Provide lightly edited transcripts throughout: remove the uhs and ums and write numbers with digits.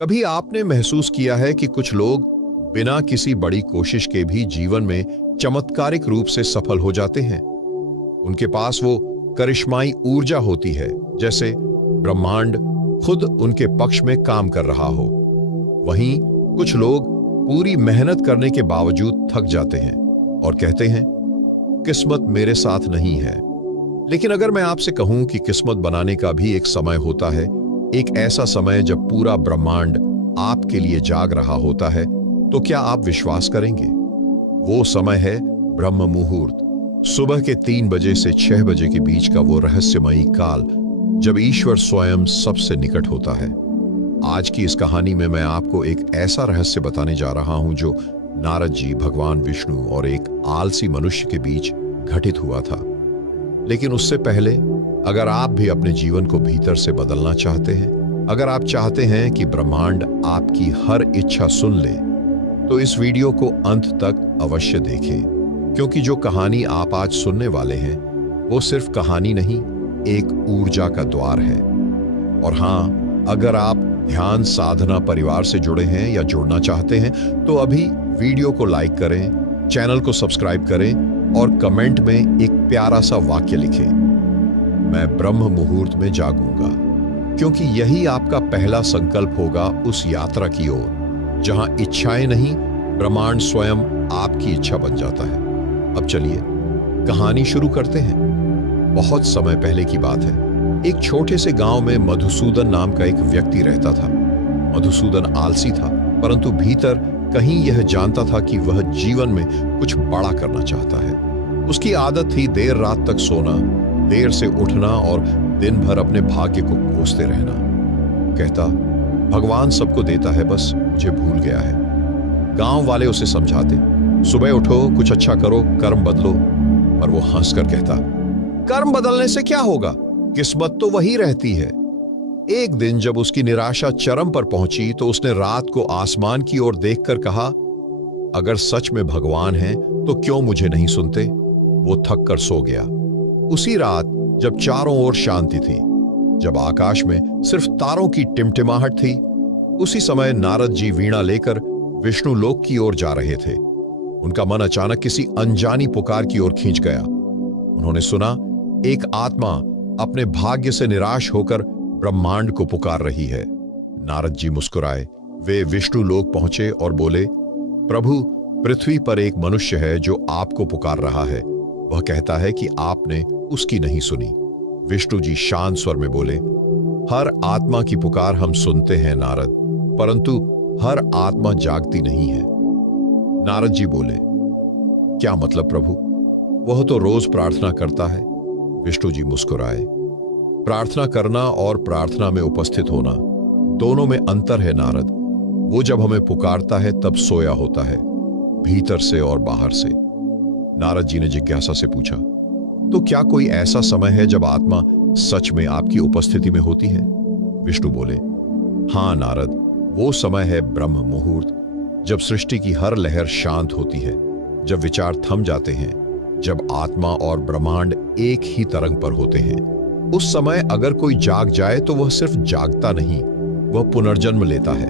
कभी आपने महसूस किया है कि कुछ लोग बिना किसी बड़ी कोशिश के भी जीवन में चमत्कारिक रूप से सफल हो जाते हैं। उनके पास वो करिश्माई ऊर्जा होती है, जैसे ब्रह्मांड खुद उनके पक्ष में काम कर रहा हो। वहीं कुछ लोग पूरी मेहनत करने के बावजूद थक जाते हैं और कहते हैं, किस्मत मेरे साथ नहीं है। लेकिन अगर मैं आपसे कहूं कि किस्मत बनाने का भी एक समय होता है, एक ऐसा समय जब पूरा ब्रह्मांड आपके लिए जाग रहा होता है, तो क्या आप विश्वास करेंगे? वो समय है ब्रह्म मुहूर्त, सुबह के 3 बजे से 6 बजे के बीच का वो रहस्यमयी काल जब ईश्वर स्वयं सबसे निकट होता है। आज की इस कहानी में मैं आपको एक ऐसा रहस्य बताने जा रहा हूं जो नारद जी, भगवान विष्णु और एक आलसी मनुष्य के बीच घटित हुआ था। लेकिन उससे पहले, अगर आप भी अपने जीवन को भीतर से बदलना चाहते हैं, अगर आप चाहते हैं कि ब्रह्मांड आपकी हर इच्छा सुन ले, तो इस वीडियो को अंत तक अवश्य देखें, क्योंकि जो कहानी आप आज सुनने वाले हैं वो सिर्फ कहानी नहीं, एक ऊर्जा का द्वार है। और हाँ, अगर आप ध्यान साधना परिवार से जुड़े हैं या जुड़ना चाहते हैं, तो अभी वीडियो को लाइक करें, चैनल को सब्सक्राइब करें और कमेंट में एक प्यारा सा वाक्य लिखें, मैं ब्रह्म मुहूर्त में जागूंगा, क्योंकि यही आपका पहला संकल्प होगा उस यात्रा की ओर जहां इच्छाएं नहीं, ब्रह्मांड स्वयं आपकी इच्छा बन जाता है। अब चलिए कहानी शुरू करते हैं। बहुत समय पहले की बात है। एक छोटे से गांव में मधुसूदन नाम का एक व्यक्ति रहता था। मधुसूदन आलसी था, परंतु भीतर कहीं यह जानता था कि वह जीवन में कुछ बड़ा करना चाहता है। उसकी आदत थी देर रात तक सोना, देर से उठना और दिन भर अपने भाग्य को कोसते रहना। कहता, भगवान सबको देता है, बस मुझे भूल गया है। गांव वाले उसे समझाते, सुबह उठो, कुछ अच्छा करो, कर्म बदलो। पर वो हंसकर कहता, कर्म बदलने से क्या होगा, किस्मत तो वही रहती है। एक दिन जब उसकी निराशा चरम पर पहुंची, तो उसने रात को आसमान की ओर देखकर कहा, अगर सच में भगवान है तो क्यों मुझे नहीं सुनते। वो थक कर सो गया। उसी रात जब चारों ओर शांति थी, जब आकाश में सिर्फ तारों की टिमटिमाहट थी, उसी समय नारद जी वीणा लेकर विष्णु लोक की ओर जा रहे थे। उनका मन अचानक किसी अनजानी पुकार की ओर खींच गया। उन्होंने सुना, एक आत्मा अपने भाग्य से निराश होकर ब्रह्मांड को पुकार रही है। नारद जी मुस्कुराए। वे विष्णु लोक पहुंचे और बोले, प्रभु, पृथ्वी पर एक मनुष्य है जो आपको पुकार रहा है। वह कहता है कि आपने उसकी नहीं सुनी। विष्णु जी शांत स्वर में बोले, हर आत्मा की पुकार हम सुनते हैं नारद, परंतु हर आत्मा जागती नहीं है। नारद जी बोले, क्या मतलब प्रभु? वह तो रोज प्रार्थना करता है। विष्णु जी मुस्कुराए। प्रार्थना करना और प्रार्थना में उपस्थित होना, दोनों में अंतर है नारद। वो जब हमें पुकारता है तब सोया होता है, भीतर से और बाहर से। नारद जी ने जिज्ञासा से पूछा, तो क्या कोई ऐसा समय है जब आत्मा सच में आपकी उपस्थिति में होती है? विष्णु बोले, हां नारद, वो समय है ब्रह्म मुहूर्त, जब सृष्टि की हर लहर शांत होती है, जब विचार थम जाते हैं, जब आत्मा और ब्रह्मांड एक ही तरंग पर होते हैं। उस समय अगर कोई जाग जाए तो वह सिर्फ जागता नहीं, वह पुनर्जन्म लेता है।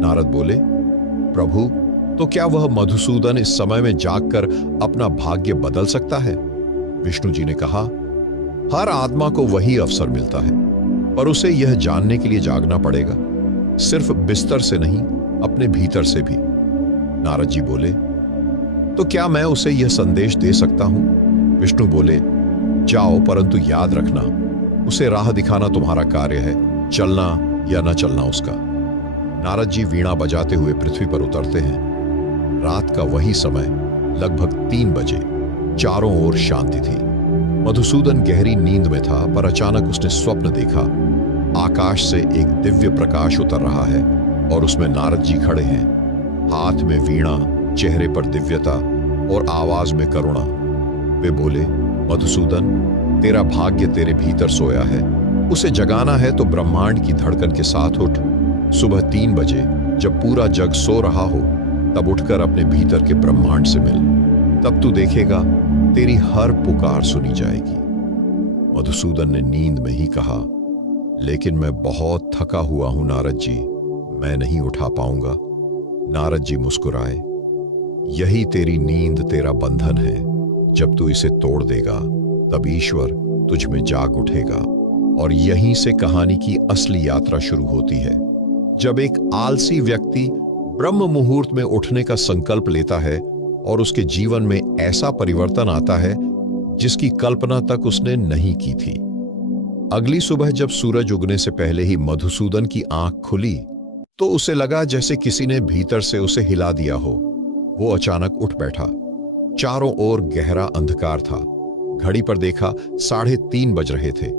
नारद बोले, प्रभु, तो क्या वह मधुसूदन इस समय में जागकर अपना भाग्य बदल सकता है? विष्णु जी ने कहा, हर आत्मा को वही अवसर मिलता है, पर उसे यह जानने के लिए जागना पड़ेगा, सिर्फ बिस्तर से नहीं, अपने भीतर से भी। नारद जी बोले, तो क्या मैं उसे यह संदेश दे सकता हूं? विष्णु बोले, जाओ, परंतु याद रखना, उसे राह दिखाना तुम्हारा कार्य है, चलना या न चलना उसका। नारद जी वीणा बजाते हुए पृथ्वी पर उतरते हैं। रात का वही समय, लगभग 3 बजे, चारों ओर शांति थी। मधुसूदन गहरी नींद में था, पर अचानक उसने स्वप्न देखा। आकाश से एक दिव्य प्रकाश उतर रहा है और उसमें नारद जी खड़े हैं, हाथ में वीणा, चेहरे पर दिव्यता और आवाज में करुणा। वे बोले, मधुसूदन, तेरा भाग्य तेरे भीतर सोया है, उसे जगाना है तो ब्रह्मांड की धड़कन के साथ उठ। सुबह 3 बजे जब पूरा जग सो रहा हो, तब उठकर अपने भीतर के ब्रह्मांड से मिल। तब तू देखेगा, तेरी हर पुकार सुनी जाएगी। मधुसूदन ने नींद में ही कहा, लेकिन मैं बहुत थका हुआ हूं नारद जी, मैं नहीं उठा पाऊंगा। नारद जी मुस्कुराए। यही तेरी नींद, तेरा बंधन है। जब तू इसे तोड़ देगा तब ईश्वर तुझ में जाग उठेगा। और यहीं से कहानी की असली यात्रा शुरू होती है। जब एक आलसी व्यक्ति ब्रह्म मुहूर्त में उठने का संकल्प लेता है और उसके जीवन में ऐसा परिवर्तन आता है जिसकी कल्पना तक उसने नहीं की थी। अगली सुबह जब सूरज उगने से पहले ही मधुसूदन की आंख खुली तो उसे लगा जैसे किसी ने भीतर से उसे हिला दिया हो। वो अचानक उठ बैठा। चारों ओर गहरा अंधकार था। घड़ी पर देखा 3:30 बज रहे थे।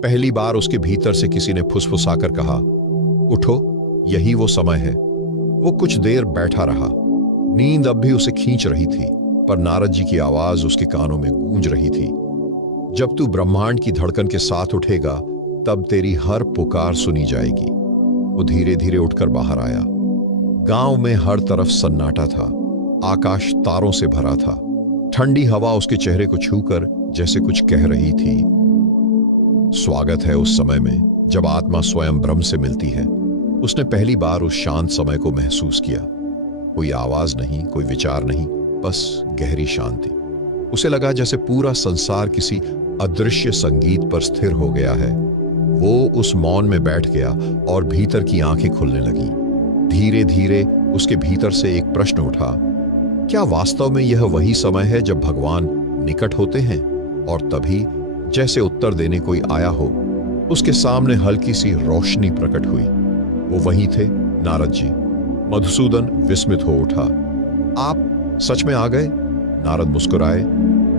पहली बार उसके भीतर से किसी ने फुसफुसाकर कहा, उठो, यही वो समय है। वो कुछ देर बैठा रहा। नींद अब भी उसे खींच रही थी, पर नारद जी की आवाज उसके कानों में गूंज रही थी। जब तू ब्रह्मांड की धड़कन के साथ उठेगा तब तेरी हर पुकार सुनी जाएगी। वो धीरे धीरे उठकर बाहर आया। गांव में हर तरफ सन्नाटा था। आकाश तारों से भरा था। ठंडी हवा उसके चेहरे को छूकर जैसे कुछ कह रही थी। स्वागत है उस समय में जब आत्मा स्वयं ब्रह्म से मिलती है। उसने पहली बार उस शांत समय को महसूस किया। कोई आवाज नहीं, कोई विचार नहीं, बस गहरी शांति। उसे लगा जैसे पूरा संसार किसी अदृश्य संगीत पर स्थिर हो गया है। वो उस मौन में बैठ गया और भीतर की आंखें खुलने लगी। धीरे धीरे उसके भीतर से एक प्रश्न उठा, क्या वास्तव में यह वही समय है जब भगवान निकट होते हैं? और तभी जैसे उत्तर देने कोई आया हो, उसके सामने हल्की सी रोशनी प्रकट हुई। वो वही थे, नारद जी। मधुसूदन विस्मित हो उठा। आप सच में आ गए? नारद मुस्कुराए।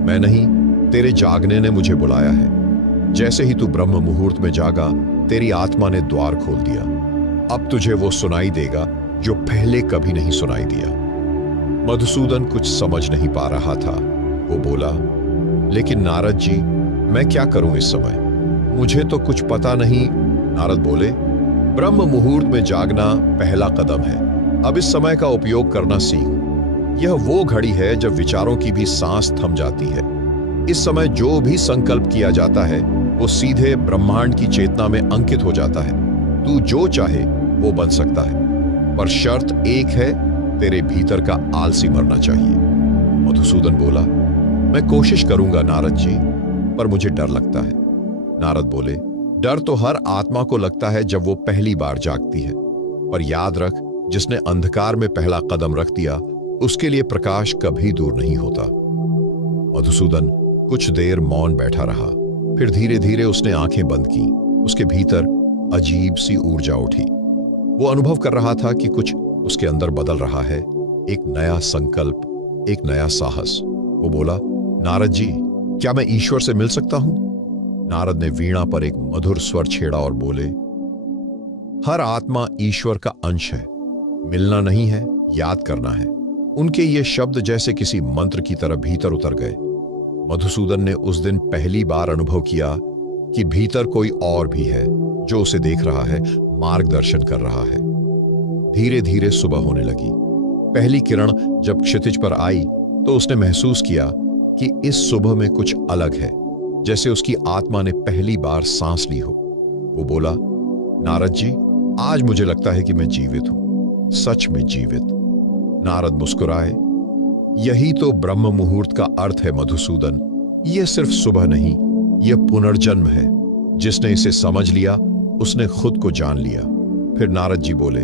मैं नहीं, तेरे जागने ने मुझे बुलाया है। जैसे ही तू ब्रह्म मुहूर्त में जागा, तेरी आत्मा ने द्वार खोल दिया। अब तुझे वो सुनाई देगा जो पहले कभी नहीं सुनाई दिया। मधुसूदन कुछ समझ नहीं पा रहा था। वो बोला, लेकिन नारद जी, मैं क्या करूं इस समय? मुझे तो कुछ पता नहीं। नारद बोले, ब्रह्म मुहूर्त में जागना पहला कदम है। अब इस समय का उपयोग करना सीख। यह वो घड़ी है जब विचारों की भी सांस थम जाती है। इस समय जो भी संकल्प किया जाता है वो सीधे ब्रह्मांड की चेतना में अंकित हो जाता है। तू जो चाहे वो बन सकता है, पर शर्त एक है, तेरे भीतर का आलसी मरना चाहिए। मधुसूदन बोला, मैं कोशिश करूंगा नारद जी, पर मुझे डर लगता है। नारद बोले, डर तो हर आत्मा को लगता है जब वो पहली बार जागती है, पर याद रख, जिसने अंधकार में पहला कदम रख दिया उसके लिए प्रकाश कभी दूर नहीं होता। मधुसूदन कुछ देर मौन बैठा रहा। फिर धीरे धीरे उसने आंखें बंद की। उसके भीतर अजीब सी ऊर्जा उठी। वो अनुभव कर रहा था कि कुछ उसके अंदर बदल रहा है। एक नया संकल्प, एक नया साहस। वो बोला, नारद जी, क्या मैं ईश्वर से मिल सकता हूं? नारद ने वीणा पर एक मधुर स्वर छेड़ा और बोले, हर आत्मा ईश्वर का अंश है। मिलना नहीं है, याद करना है। उनके ये शब्द जैसे किसी मंत्र की तरह भीतर उतर गए। मधुसूदन ने उस दिन पहली बार अनुभव किया कि भीतर कोई और भी है जो उसे देख रहा है, मार्गदर्शन कर रहा है। धीरे धीरे सुबह होने लगी। पहली किरण जब क्षितिज पर आई तो उसने महसूस किया कि इस सुबह में कुछ अलग है, जैसे उसकी आत्मा ने पहली बार सांस ली हो। वो बोला, नारद जी, आज मुझे लगता है कि मैं जीवित हूं, सच में जीवित। नारद मुस्कुराए। यही तो ब्रह्म मुहूर्त का अर्थ है मधुसूदन। यह सिर्फ सुबह नहीं, यह पुनर्जन्म है। जिसने इसे समझ लिया उसने खुद को जान लिया। फिर नारद जी बोले,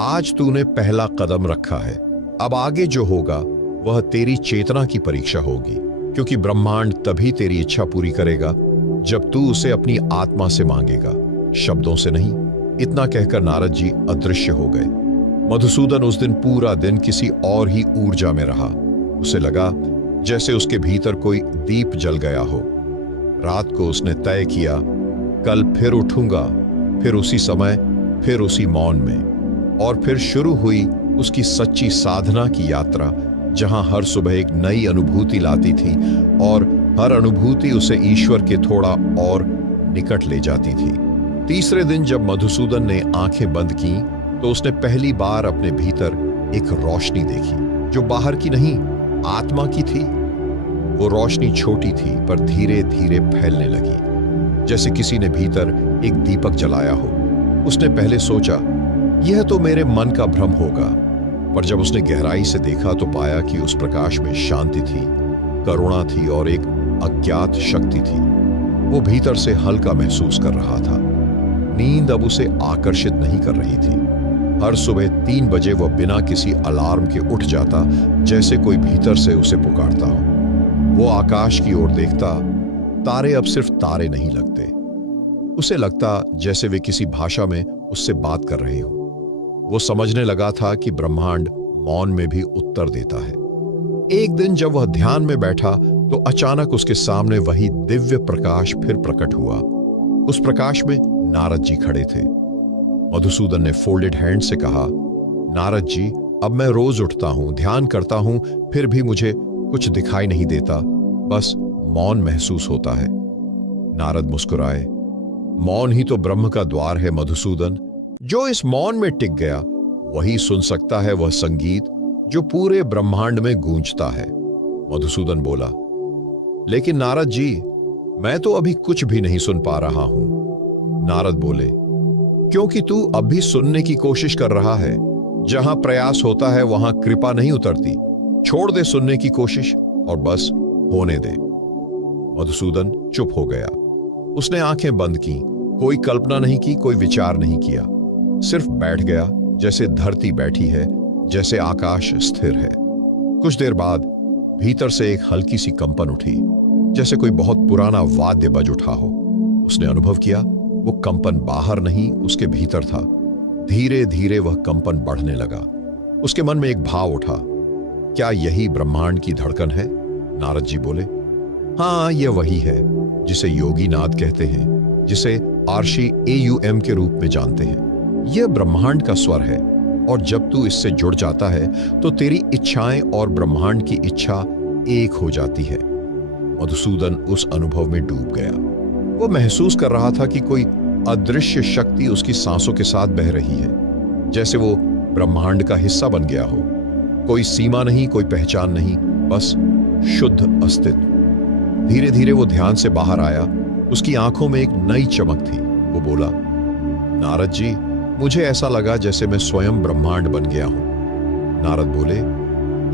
आज तूने पहला कदम रखा है। अब आगे जो होगा वह तेरी चेतना की परीक्षा होगी, क्योंकि ब्रह्मांड तभी तेरी इच्छा पूरी करेगा जब तू उसे अपनी आत्मा से मांगेगा, शब्दों से नहीं। इतना कहकर नारद जी अदृश्य हो गए। मधुसूदन उस दिन पूरा दिन किसी और ही ऊर्जा में रहा। उसे लगा जैसे उसके भीतर कोई दीप जल गया हो। रात को उसने तय किया, कल फिर उठूंगा, फिर उसी समय, फिर उसी मौन में। और फिर शुरू हुई उसकी सच्ची साधना की यात्रा, जहां हर सुबह एक नई अनुभूति लाती थी और हर अनुभूति उसे ईश्वर के थोड़ा और निकट ले जाती थी। तीसरे दिन जब मधुसूदन ने आंखें बंद की तो उसने पहली बार अपने भीतर एक रोशनी देखी, जो बाहर की नहीं, आत्मा की थी। वो रोशनी छोटी थी पर धीरे धीरे फैलने लगी, जैसे किसी ने भीतर एक दीपक जलाया हो। उसने पहले सोचा, यह तो मेरे मन का भ्रम होगा। पर जब उसने गहराई से देखा तो पाया कि उस प्रकाश में शांति थी, करुणा थी और एक अज्ञात शक्ति थी। वो भीतर से हल्का महसूस कर रहा था। नींद अब उसे आकर्षित नहीं कर रही थी। हर सुबह 3 बजे वह बिना किसी अलार्म के उठ जाता, जैसे कोई भीतर से उसे पुकारता हो। वो आकाश की ओर देखता। तारे अब सिर्फ तारे नहीं लगते। उसे लगता जैसे वे किसी भाषा में उससे बात कर रहे हो। वो समझने लगा था कि ब्रह्मांड मौन में भी उत्तर देता है। एक दिन जब वह ध्यान में बैठा तो अचानक उसके सामने वही दिव्य प्रकाश फिर प्रकट हुआ। उस प्रकाश में नारद जी खड़े थे। मधुसूदन ने फोल्डेड हैंड से कहा, नारद जी, अब मैं रोज उठता हूं, ध्यान करता हूं, फिर भी मुझे कुछ दिखाई नहीं देता, बस मौन महसूस होता है। नारद मुस्कुराए। मौन ही तो ब्रह्म का द्वार है मधुसूदन। जो इस मौन में टिक गया वही सुन सकता है वह संगीत जो पूरे ब्रह्मांड में गूंजता है। मधुसूदन बोला, लेकिन नारद जी, मैं तो अभी कुछ भी नहीं सुन पा रहा हूं। नारद बोले, क्योंकि तू अब भी सुनने की कोशिश कर रहा है। जहां प्रयास होता है वहां कृपा नहीं उतरती। छोड़ दे सुनने की कोशिश और बस होने दे। मधुसूदन चुप हो गया। उसने आंखें बंद की, कोई कल्पना नहीं की, कोई विचार नहीं किया, सिर्फ बैठ गया, जैसे धरती बैठी है, जैसे आकाश स्थिर है। कुछ देर बाद भीतर से एक हल्की सी कंपन उठी, जैसे कोई बहुत पुराना वाद्य बज उठा हो। उसने अनुभव किया वो कंपन बाहर नहीं, उसके भीतर था। धीरे धीरे वह कंपन बढ़ने लगा। उसके मन में एक भाव उठा, क्या यही ब्रह्मांड की धड़कन है? नारद जी बोले, हाँ, यह वही है जिसे योगी नाद कहते हैं, जिसे आर्शी AUM के रूप में जानते हैं। यह ब्रह्मांड का स्वर है और जब तू इससे जुड़ जाता है तो तेरी इच्छाएं और ब्रह्मांड की इच्छा एक हो जाती है। मधुसूदन उस अनुभव में डूब गया। वो महसूस कर रहा था कि कोई अदृश्य शक्ति उसकी सांसों के साथ बह रही है, जैसे वो ब्रह्मांड का हिस्सा बन गया हो। कोई सीमा नहीं, कोई पहचान नहीं, बस शुद्ध अस्तित्व। धीरे धीरे वो ध्यान से बाहर आया। उसकी आंखों में एक नई चमक थी। वो बोला, नारद जी, मुझे ऐसा लगा जैसे मैं स्वयं ब्रह्मांड बन गया हूं। नारद बोले,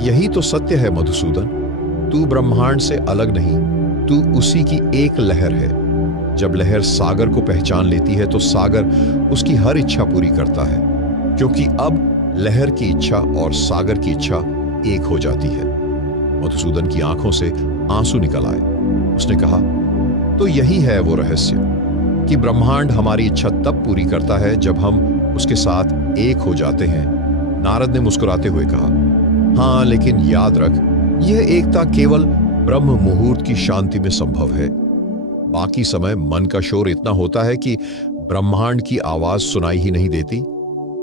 यही तो सत्य है मधुसूदन। तू ब्रह्मांड से अलग नहीं, तू उसी की एक लहर है। जब लहर सागर को पहचान लेती है तो सागर उसकी हर इच्छा पूरी करता है, क्योंकि अब लहर की इच्छा और सागर की इच्छा एक हो जाती है। मधुसूदन की आंखों से आंसू निकल आए। उसने कहा, तो यही है वो रहस्य कि ब्रह्मांड हमारी इच्छा तब पूरी करता है जब हम उसके साथ एक हो जाते हैं। नारद ने मुस्कुराते हुए कहा, हाँ, लेकिन याद रख, यह एकता केवल ब्रह्म मुहूर्त की शांति में संभव है। बाकी समय मन का शोर इतना होता है कि ब्रह्मांड की आवाज सुनाई ही नहीं देती।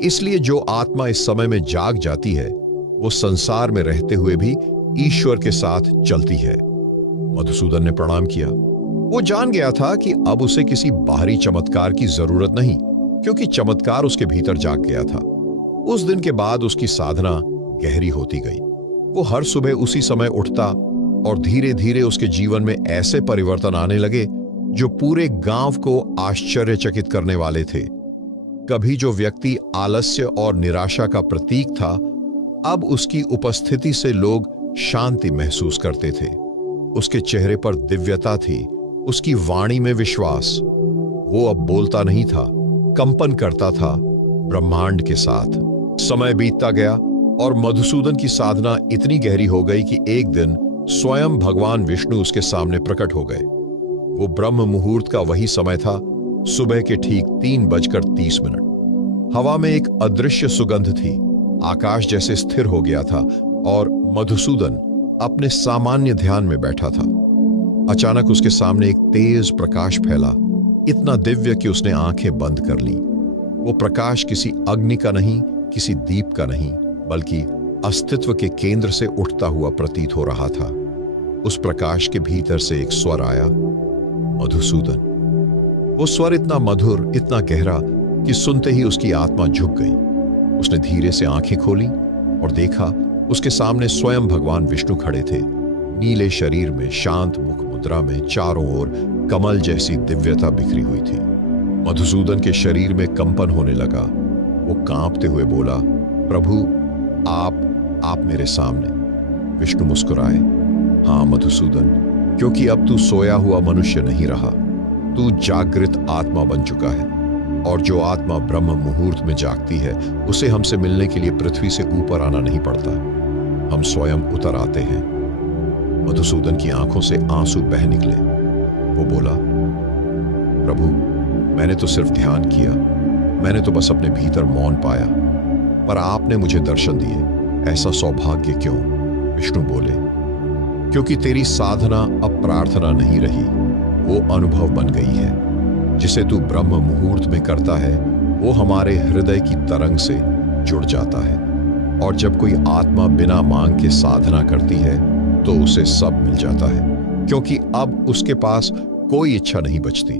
इसलिए जो आत्मा इस समय में जाग जाती है वो संसार में रहते हुए भी ईश्वर के साथ चलती है। मधुसूदन ने प्रणाम किया। वो जान गया था कि अब उसे किसी बाहरी चमत्कार की जरूरत नहीं, क्योंकि चमत्कार उसके भीतर जाग गया था। उस दिन के बाद उसकी साधना गहरी होती गई। वो हर सुबह उसी समय उठता और धीरे धीरे उसके जीवन में ऐसे परिवर्तन आने लगे जो पूरे गांव को आश्चर्यचकित करने वाले थे। कभी जो व्यक्ति आलस्य और निराशा का प्रतीक था, अब उसकी उपस्थिति से लोग शांति महसूस करते थे। उसके चेहरे पर दिव्यता थी, उसकी वाणी में विश्वास। वो अब बोलता नहीं था, कंपन करता था ब्रह्मांड के साथ। समय बीतता गया और मधुसूदन की साधना इतनी गहरी हो गई कि एक दिन स्वयं भगवान विष्णु उसके सामने प्रकट हो गए। वो ब्रह्म मुहूर्त का वही समय था, सुबह के ठीक 3:30। हवा में एक अदृश्य सुगंध थी, आकाश जैसे स्थिर हो गया था और मधुसूदन अपने सामान्य ध्यान में बैठा था। अचानक उसके सामने एक तेज प्रकाश फैला, इतना दिव्य कि उसने आंखें बंद कर ली। वो प्रकाश किसी अग्नि का नहीं, किसी दीप का नहीं, बल्कि अस्तित्व के केंद्र से उठता हुआ प्रतीत हो रहा था। उस प्रकाश के भीतर से एक स्वर आया, मधुसूदन। वो स्वर इतना मधुर, इतना गहरा कि सुनते ही उसकी आत्मा झुक गई। उसने धीरे से आंखें खोली और देखा उसके सामने स्वयं भगवान विष्णु खड़े थे, नीले शरीर में, शांत मुख मुद्रा में, चारों ओर कमल जैसी दिव्यता बिखरी हुई थी। मधुसूदन के शरीर में कंपन होने लगा। वो कांपते हुए बोला, प्रभु आप मेरे सामने। विष्णु मुस्कुराए, हाँ मधुसूदन, क्योंकि अब तू सोया हुआ मनुष्य नहीं रहा, तू जागृत आत्मा बन चुका है। और जो आत्मा ब्रह्म मुहूर्त में जागती है, उसे हमसे मिलने के लिए पृथ्वी से ऊपर आना नहीं पड़ता, हम स्वयं उतर आते हैं। मधुसूदन की आंखों से आंसू बह निकले। वो बोला, प्रभु मैंने तो सिर्फ ध्यान किया, मैंने तो बस अपने भीतर मौन पाया, पर आपने मुझे दर्शन दिए, ऐसा सौभाग्य क्यों? विष्णु बोले, क्योंकि तेरी साधना अब प्रार्थना नहीं रही, वो अनुभव बन गई है। जिसे तू ब्रह्म मुहूर्त में करता है वो हमारे हृदय की तरंग से जुड़ जाता है। और जब कोई आत्मा बिना मांग के साधना करती है तो उसे सब मिल जाता है, क्योंकि अब उसके पास कोई इच्छा नहीं बचती।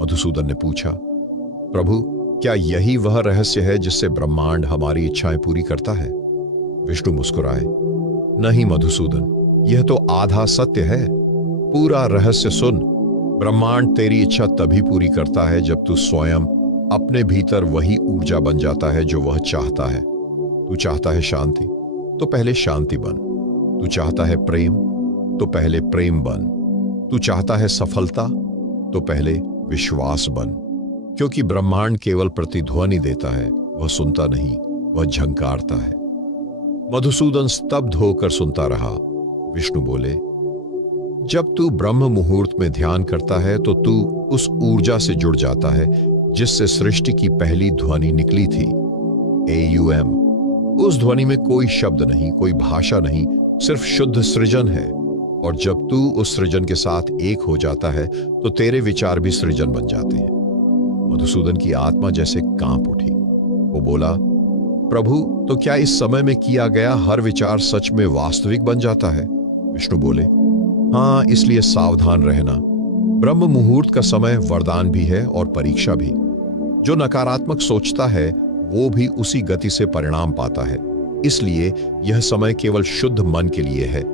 मधुसूदन ने पूछा, प्रभु क्या यही वह रहस्य है जिससे ब्रह्मांड हमारी इच्छाएं पूरी करता है? विष्णु मुस्कुराए, नहीं मधुसूदन, यह तो आधा सत्य है। पूरा रहस्य सुन। ब्रह्मांड तेरी इच्छा तभी पूरी करता है जब तू स्वयं अपने भीतर वही ऊर्जा बन जाता है जो वह चाहता है। तू चाहता है शांति, तो पहले शांति बन। तू चाहता है प्रेम, तो पहले प्रेम बन। तू चाहता है सफलता, तो पहले विश्वास बन। क्योंकि ब्रह्मांड केवल प्रतिध्वनि देता है, वह सुनता नहीं, वह झंकारता है। मधुसूदन स्तब्ध होकर सुनता रहा। विष्णु बोले, जब तू ब्रह्म मुहूर्त में ध्यान करता है तो तू उस ऊर्जा से जुड़ जाता है जिससे सृष्टि की पहली ध्वनि निकली थी, AUM। उस ध्वनि में कोई शब्द नहीं, कोई भाषा नहीं, सिर्फ शुद्ध सृजन है। और जब तू उस सृजन के साथ एक हो जाता है तो तेरे विचार भी सृजन बन जाते हैं। मधुसूदन की आत्मा जैसे कांप उठी। वो बोला, प्रभु तो क्या इस समय में किया गया हर विचार सच में वास्तविक बन जाता है? विष्णु बोले, हाँ, इसलिए सावधान रहना। ब्रह्म मुहूर्त का समय वरदान भी है और परीक्षा भी। जो नकारात्मक सोचता है वो भी उसी गति से परिणाम पाता है। इसलिए यह समय केवल शुद्ध मन के लिए है।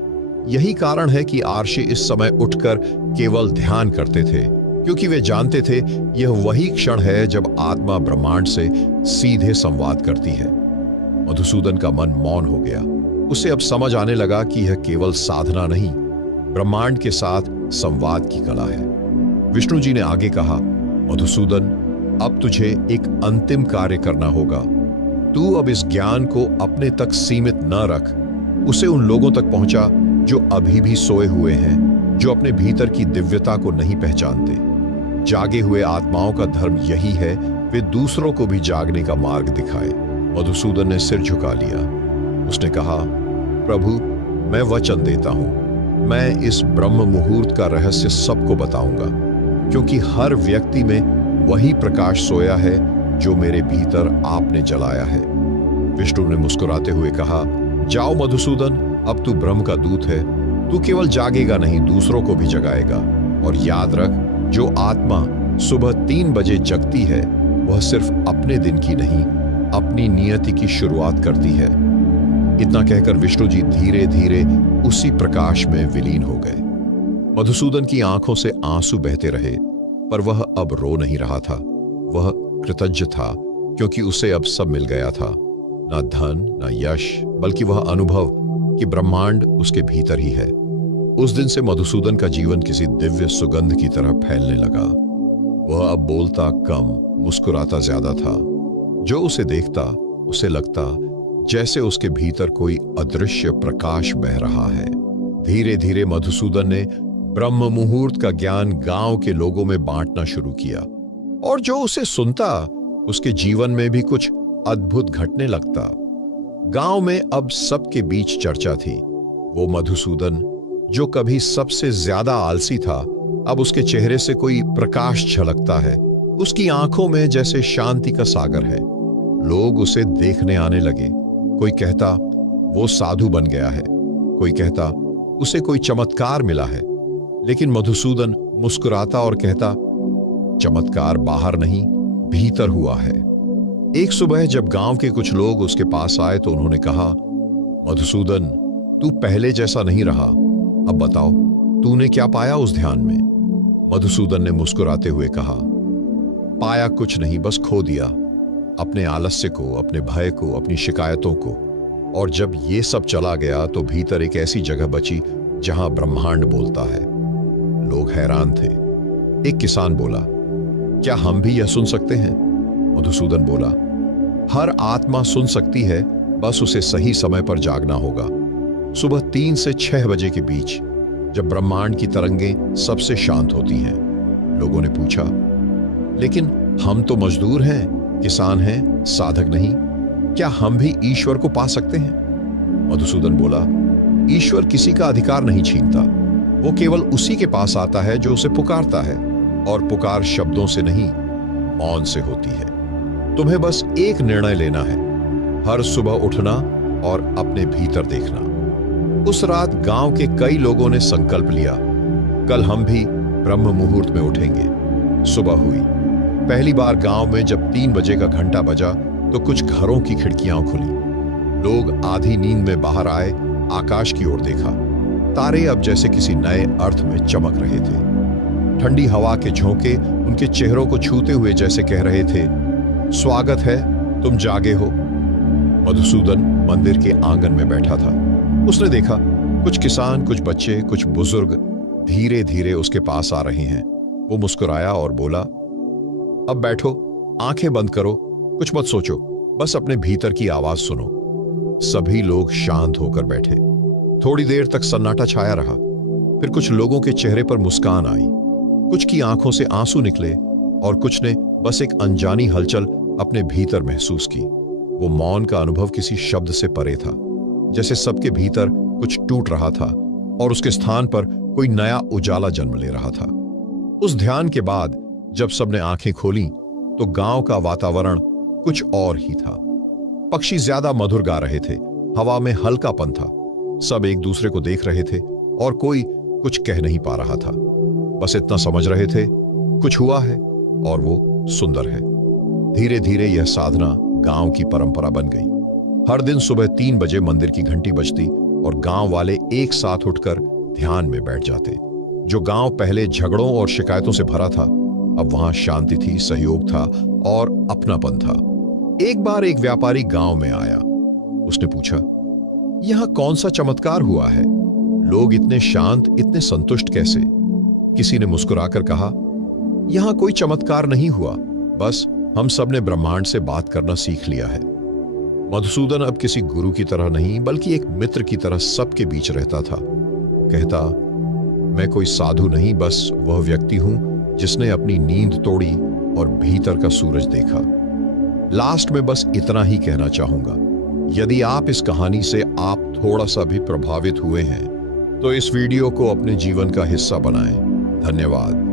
यही कारण है कि आर्षि इस समय उठकर केवल ध्यान करते थे, क्योंकि वे जानते थे यह वही क्षण है जब आत्मा ब्रह्मांड से सीधे संवाद करती है। मधुसूदन का मन मौन हो गया। उसे अब समझ आने लगा कि यह केवल साधना नहीं, ब्रह्मांड के साथ संवाद की कला है। विष्णु जी ने आगे कहा, मधुसूदन अब तुझे एक अंतिम कार्य करना होगा। तू अब इस ज्ञान को अपने तक सीमित न रख, उसे उन लोगों तक पहुंचा जो अभी भी सोए हुए हैं, जो अपने भीतर की दिव्यता को नहीं पहचानते। जागे हुए आत्माओं का धर्म यही है, वे दूसरों को भी जागने का मार्ग दिखाए। मधुसूदन ने सिर झुका लिया। उसने कहा, प्रभु मैं वचन देता हूं, मैं इस ब्रह्म मुहूर्त का रहस्य सबको बताऊंगा, क्योंकि हर व्यक्ति में वही प्रकाश सोया है जो मेरे भीतर आपने जलाया है। विष्णु ने मुस्कुराते हुए कहा, जाओ मधुसूदन, अब तू ब्रह्म का दूत है। तू केवल जागेगा नहीं, दूसरों को भी जगाएगा। और याद रख, जो आत्मा सुबह 3 बजे जगती है वह सिर्फ अपने दिन की नहीं, अपनी नियति की शुरुआत करती है। इतना कहकर विष्णु जी धीरे धीरे उसी प्रकाश में विलीन हो गए। मधुसूदन की आंखों से आंसू बहते रहे, पर वह अब रो नहीं रहा था। वह कृतज्ञ था, क्योंकि उसे अब सब मिल गया था, ना धन ना यश, बल्कि वह अनुभव कि ब्रह्मांड उसके भीतर ही है। उस दिन से मधुसूदन का जीवन किसी दिव्य सुगंध की तरह फैलने लगा। वह अब बोलता कम, मुस्कुराता ज्यादा था। जो उसे देखता उसे लगता जैसे उसके भीतर कोई अदृश्य प्रकाश बह रहा है। धीरे धीरे मधुसूदन ने ब्रह्म मुहूर्त का ज्ञान गांव के लोगों में बांटना शुरू किया, और जो उसे सुनता उसके जीवन में भी कुछ अद्भुत घटने लगता। गांव में अब सबके बीच चर्चा थी। वो मधुसूदन जो कभी सबसे ज्यादा आलसी था, अब उसके चेहरे से कोई प्रकाश झलकता है। उसकी आंखों में जैसे शांति का सागर है। लोग उसे देखने आने लगे। कोई कहता वो साधु बन गया है, कोई कहता उसे कोई चमत्कार मिला है। लेकिन मधुसूदन मुस्कुराता और कहता, चमत्कार बाहर नहीं, भीतर हुआ है। एक सुबह जब गांव के कुछ लोग उसके पास आए तो उन्होंने कहा, मधुसूदन तू पहले जैसा नहीं रहा, अब बताओ तूने क्या पाया उस ध्यान में? मधुसूदन ने मुस्कुराते हुए कहा, पाया कुछ नहीं, बस खो दिया। अपने आलस्य को, अपने भय को, अपनी शिकायतों को। और जब ये सब चला गया तो भीतर एक ऐसी जगह बची जहां ब्रह्मांड बोलता है। लोग हैरान थे। एक किसान बोला, क्या हम भी यह सुन सकते हैं? मधुसूदन बोला, हर आत्मा सुन सकती है, बस उसे सही समय पर जागना होगा। सुबह 3 से 6 बजे के बीच, जब ब्रह्मांड की तरंगें सबसे शांत होती हैं। लोगों ने पूछा, लेकिन हम तो मजदूर हैं, किसान हैं, साधक नहीं, क्या हम भी ईश्वर को पा सकते हैं? मधुसूदन बोला, ईश्वर किसी का अधिकार नहीं छीनता, वो केवल उसी के पास आता है जो उसे पुकारता है, और पुकार शब्दों से नहीं, मौन से होती है। तुम्हें बस एक निर्णय लेना है, हर सुबह उठना और अपने भीतर देखना। उस रात गांव के कई लोगों ने संकल्प लिया, कल हम भी ब्रह्म मुहूर्त में उठेंगे। सुबह हुई। पहली बार गांव में जब 3 बजे का घंटा बजा तो कुछ घरों की खिड़कियां खुली। लोग आधी नींद में बाहर आए, आकाश की ओर देखा। तारे अब जैसे किसी नए अर्थ में चमक रहे थे। ठंडी हवा के झोंके उनके चेहरों को छूते हुए जैसे कह रहे थे, स्वागत है, तुम जागे हो। मधुसूदन मंदिर के आंगन में बैठा था। उसने देखा कुछ किसान, कुछ बच्चे, कुछ बुजुर्ग धीरे धीरे उसके पास आ रहे हैं। वो मुस्कुराया और बोला, अब बैठो, आंखें बंद करो, कुछ मत सोचो, बस अपने भीतर की आवाज सुनो। सभी लोग शांत होकर बैठे। थोड़ी देर तक सन्नाटा छाया रहा। फिर कुछ लोगों के चेहरे पर मुस्कान आई, कुछ की आंखों से आंसू निकले और कुछ ने बस एक अनजानी हलचल अपने भीतर महसूस की। वो मौन का अनुभव किसी शब्द से परे था, जैसे सबके भीतर कुछ टूट रहा था और उसके स्थान पर कोई नया उजाला जन्म ले रहा था। उस ध्यान के बाद जब सबने आंखें खोलीं तो गांव का वातावरण कुछ और ही था। पक्षी ज्यादा मधुर गा रहे थे, हवा में हल्कापन था। सब एक दूसरे को देख रहे थे और कोई कुछ कह नहीं पा रहा था, बस इतना समझ रहे थे, कुछ हुआ है और वो सुंदर है। धीरे धीरे यह साधना गांव की परंपरा बन गई। हर दिन सुबह 3 बजे मंदिर की घंटी बजती और गांव वाले एक साथ उठकर ध्यान में बैठ जाते। जो गांव पहले झगड़ों और शिकायतों से भरा था, अब वहां शांति थी, सहयोग था और अपनापन था। एक बार एक व्यापारी गांव में आया। उसने पूछा, यहां कौन सा चमत्कार हुआ है? लोग इतने शांत, इतने संतुष्ट कैसे? किसी ने मुस्कुराकर कहा, यहां कोई चमत्कार नहीं हुआ, बस हम सब ने ब्रह्मांड से बात करना सीख लिया है। मधुसूदन अब किसी गुरु की तरह नहीं, बल्कि एक मित्र की तरह सबके बीच रहता था। कहता, मैं कोई साधु नहीं, बस वह व्यक्ति हूं जिसने अपनी नींद तोड़ी और भीतर का सूरज देखा। लास्ट में बस इतना ही कहना चाहूंगा, यदि आप इस कहानी से आप थोड़ा सा भी प्रभावित हुए हैं तो इस वीडियो को अपने जीवन का हिस्सा बनाएं। धन्यवाद।